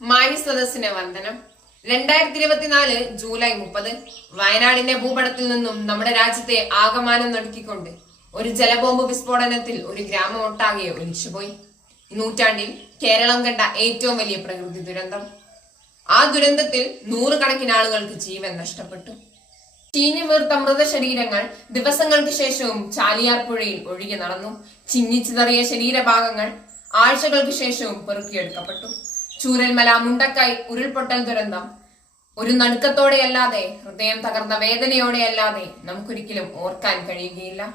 മാന്യ സദസ്സിന് വന്ദനം. രണ്ടായിരത്തി ഇരുപത്തിനാല് ജൂലൈ മുപ്പത് വയനാടിന്റെ ഭൂപടത്തിൽ നിന്നും നമ്മുടെ രാജ്യത്തെ ആകമാനം നടുക്കിക്കൊണ്ട് ഒരു ജലബോംബ് വിസ്ഫോടനത്തിൽ ഒരു ഗ്രാമം ഒട്ടാകെ ഒലിച്ചുപോയി. നൂറ്റാണ്ടിൽ കേരളം കണ്ട ഏറ്റവും വലിയ പ്രകൃതി ദുരന്തം. ആ ദുരന്തത്തിൽ നൂറുകണക്കിന് ആളുകൾക്ക് ജീവൻ നഷ്ടപ്പെട്ടു. ചീഞ്ഞു വീർത്ത മൃതശരീരങ്ങൾ ദിവസങ്ങൾക്ക് ശേഷവും ചാലിയാർ പുഴയിൽ ഒഴുകി നടന്നു. ചിന്നിച്ചിതറിയ ശരീരഭാഗങ്ങൾ ആഴ്ചകൾക്ക് ശേഷവും പെറുക്കിയെടുക്കപ്പെട്ടു. ചൂരൽമല മുണ്ടക്കൈ ഉരുൾപൊട്ടൽ ദുരന്തം. ഒരു നടുക്കത്തോടെയല്ലാതെ ഹൃദയം തകർന്ന വേദനയോടെയല്ലാതെ നമുക്കൊരിക്കലും ഓർക്കാൻ കഴിയുകയില്ല.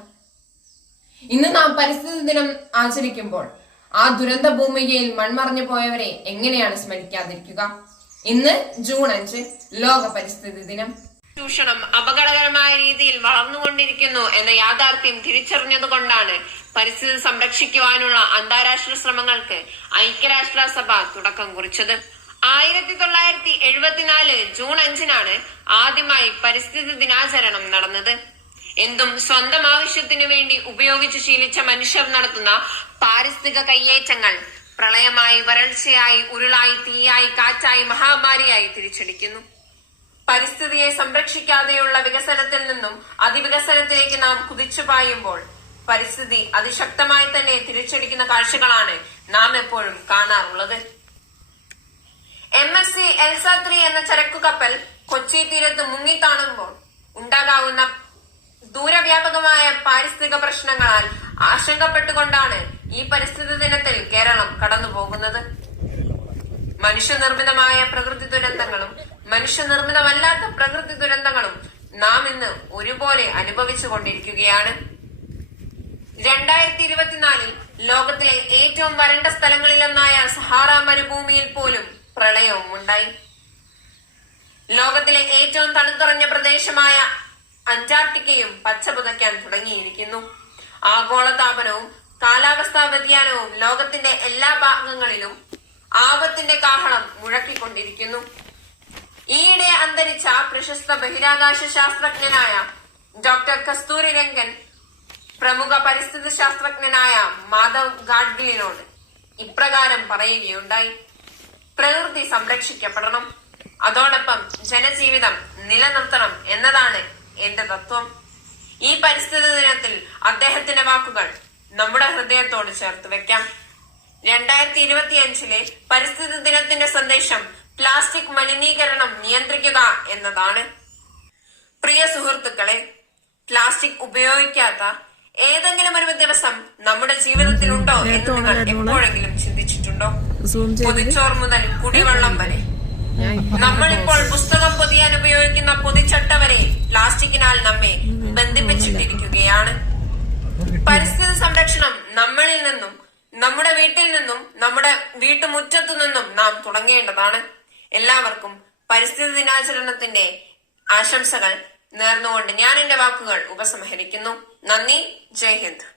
ഇന്ന് നാം പരിസ്ഥിതി ദിനം ആചരിക്കുമ്പോൾ ആ ദുരന്ത ഭൂമികയിൽ മൺമറഞ്ഞു പോയവരെ എങ്ങനെയാണ് സ്മരിക്കാതിരിക്കുക? ഇന്ന് ജൂൺ അഞ്ച് ലോക പരിസ്ഥിതി ദിനം. ചൂഷണം അപകടകരമായ രീതിയിൽ വളർന്നുകൊണ്ടിരിക്കുന്നു എന്ന യാഥാർത്ഥ്യം തിരിച്ചറിഞ്ഞതുകൊണ്ടാണ് പരിസ്ഥിതി സംരക്ഷിക്കുവാനുള്ള അന്താരാഷ്ട്ര ശ്രമങ്ങൾക്ക് ഐക്യരാഷ്ട്രസഭ തുടക്കം കുറിച്ചത്. ആയിരത്തി തൊള്ളായിരത്തി എഴുപത്തിനാല് ജൂൺ അഞ്ചിനാണ് ആദ്യമായി പരിസ്ഥിതി ദിനാചരണം നടന്നത്. എന്തും സ്വന്തം ആവശ്യത്തിനു വേണ്ടി ഉപയോഗിച്ചു ശീലിച്ച മനുഷ്യർ നടത്തുന്ന പാരിസ്ഥിതിക കയ്യേറ്റങ്ങൾ പ്രളയമായി വരൾച്ചയായി ഉരുളായി തീയായി കാറ്റായി മഹാമാരിയായി തിരിച്ചടിക്കുന്നു. പരിസ്ഥിതിയെ സംരക്ഷിക്കാതെയുള്ള വികസനത്തിൽ നിന്നും അതിവികസനത്തിലേക്ക് നാം കുതിച്ചു പായുമ്പോൾ പരിസ്ഥിതി അതിശക്തമായി തന്നെ തിരിച്ചടിക്കുന്ന കാഴ്ചകളാണ് നാം എപ്പോഴും കാണാറുള്ളത്. M S C Elsa three എന്ന ചരക്കു കപ്പൽ കൊച്ചി തീരത്ത് മുങ്ങിത്താണുമ്പോൾ ഉണ്ടാകാവുന്ന ദൂരവ്യാപകമായ പാരിസ്ഥിതിക പ്രശ്നങ്ങളാൽ ആശങ്കപ്പെട്ടുകൊണ്ടാണ് ഈ പരിസ്ഥിതി ദിനത്തിൽ കേരളം കടന്നുപോകുന്നത്. മനുഷ്യനിർമ്മിതമായ പ്രകൃതി ദുരന്തങ്ങളും മനുഷ്യനിർമ്മിതമല്ലാത്ത പ്രകൃതി ദുരന്തങ്ങളും നാം ഇന്ന് ഒരുപോലെ അനുഭവിച്ചു കൊണ്ടിരിക്കുകയാണ്. രണ്ടായിരത്തി ഇരുപത്തിനാലിൽ ലോകത്തിലെ ഏറ്റവും വരണ്ട സ്ഥലങ്ങളിലൊന്നായ സഹാറ മരുഭൂമിയിൽ പോലും പ്രളയവും ഉണ്ടായി. ലോകത്തിലെ ഏറ്റവും തണുത്തുറഞ്ഞ പ്രദേശമായ അന്റാർട്ടിക്കയും പച്ചപുതയ്ക്കാൻ തുടങ്ങിയിരിക്കുന്നു. ആഗോളതാപനവും കാലാവസ്ഥാ വ്യതിയാനവും ലോകത്തിന്റെ എല്ലാ ഭാഗങ്ങളിലും ആപത്തിന്റെ കാഹളം മുഴക്കിക്കൊണ്ടിരിക്കുന്നു. അന്തരിച്ച പ്രശസ്ത ബഹിരാകാശ ശാസ്ത്രജ്ഞനായ ഡോക്ടർ കസ്തൂരി രംഗൻ പ്രമുഖ പരിസ്ഥിതി ശാസ്ത്രജ്ഞനായ മാധവ് ഗാഡ്ഗിലിനോട് ഇപ്രകാരം പറയുകയുണ്ടായി. പ്രകൃതി സംരക്ഷിക്കപ്പെടണം. അതോടൊപ്പം ജനജീവിതം നിലനിർത്തണം എന്നതാണ് എന്റെ തത്വം. ഈ പരിസ്ഥിതി ദിനത്തിൽ അദ്ദേഹത്തിന്റെ വാക്കുകൾ നമ്മുടെ ഹൃദയത്തോട് ചേർത്ത് വെക്കാം. രണ്ടായിരത്തി ഇരുപത്തിയഞ്ചിലെ പരിസ്ഥിതി ദിനത്തിന്റെ സന്ദേശം പ്ലാസ്റ്റിക് മലിനീകരണം നിയന്ത്രിക്കുക എന്നതാണ്. പ്രിയ സുഹൃത്തുക്കളെ പ്ലാസ്റ്റിക് ഉപയോഗിക്കാത്ത ഏതെങ്കിലും ഒരു ദിവസം നമ്മുടെ ജീവിതത്തിലുണ്ടോ എന്ന് നിങ്ങൾ എപ്പോഴെങ്കിലും ചിന്തിച്ചിട്ടുണ്ടോ? പൊതിച്ചോർ മുതൽ കുടിവെള്ളം വരെ. നമ്മളിപ്പോൾ പുസ്തകം പൊതിയാൻ ഉപയോഗിക്കുന്ന പൊതിച്ചട്ട വരെ പ്ലാസ്റ്റിക്കിനാൽ നമ്മെ ബന്ധിപ്പിച്ചിട്ടിരിക്കുകയാണ്. പരിസ്ഥിതി സംരക്ഷണം നമ്മളിൽ നിന്നും നമ്മുടെ വീട്ടിൽ നിന്നും നമ്മുടെ വീട്ടുമുറ്റത്തു നിന്നും നാം തുടങ്ങേണ്ടതാണ്. എല്ലാവർക്കും പരിസ്ഥിതി ദിനാചരണത്തിന്റെ ആശംസകൾ നേർന്നുകൊണ്ട് ഞാൻ എന്റെ വാക്കുകൾ ഉപസംഹരിക്കുന്നു. നന്ദി. ജയ് ഹിന്ദ്.